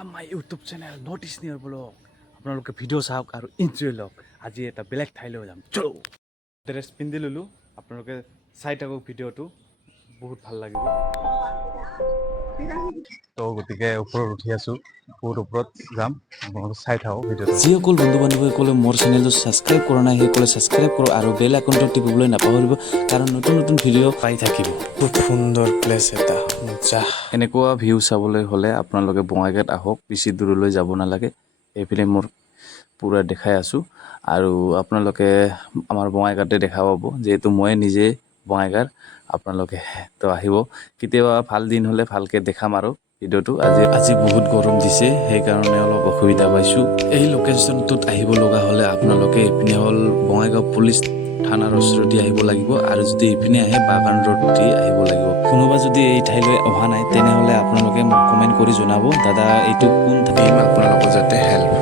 welcome my YouTube channel north east neuro blog আপোনালোকে video' চাওক আৰু এনজয় লওক আজি এটা বেলেগ ঠাইলৈ যাম চলো ড্ৰেছ পিন্ধি ল'লোঁ আপোনালোকে চাই থাকক ভিডিঅ'টো বহুত ভাল লাগিব তো গতিকে ওপৰত উঠি আছোঁ বহুত ওপৰত যাম আপোনালোকে চাই থাকক ভিডিঅ'টো যিসকল বন্ধু বান্ধৱীসকলে মোৰ চেনেলটো ছাবস্ক্ৰাইব কৰা নাই সেইসকলে ছাবস্ক্ৰাইব কৰক আৰু বেল আইকনটো টিপিবলৈ নাপাহৰিব কাৰণ নতুন নতুন ভিডিঅ' পাই থাকিব খুব সুন্দৰ প্লেচ এটা এনেকুৱা ভিউ চাবলৈ হ'লে আপোনালোকে বঙাইগাঁৱত আহক বেছি দূৰলৈ যাব নালাগে এইফালে মোৰ পুৰা দেখাই আছোঁ আৰু আপোনালোকে আমাৰ বঙাইগাঁৱতে দেখা পাব যিহেতু মই নিজে বঙাইগাঁৱৰ আপোনালোকে তো আহিব কেতিয়াবা ভাল দিন হ'লে ভালকৈ দেখাম আৰু ভিডিঅ'টো আজি বহুত গৰম দিছে সেইকাৰণে অলপ অসুবিধা পাইছোঁ এই লোকেশ্যনটোত আহিব লগা হ'লে আপোনালোকে এইপিনে হ'ল বঙাইগাঁও পুলিচ থানাৰ ওচৰতে আহিব লাগিব আৰু যদি এইপিনে আহে বাগান ৰোড দি আহিব লাগিব কোনোবা যদি এই ঠাইলৈ অহা নাই তেনেহ'লে আপোনালোকে মোক কমেণ্ট কৰি জনাব দাদা এইটো কোন ঠাই আপোনালোকৰ যাতে হেল্প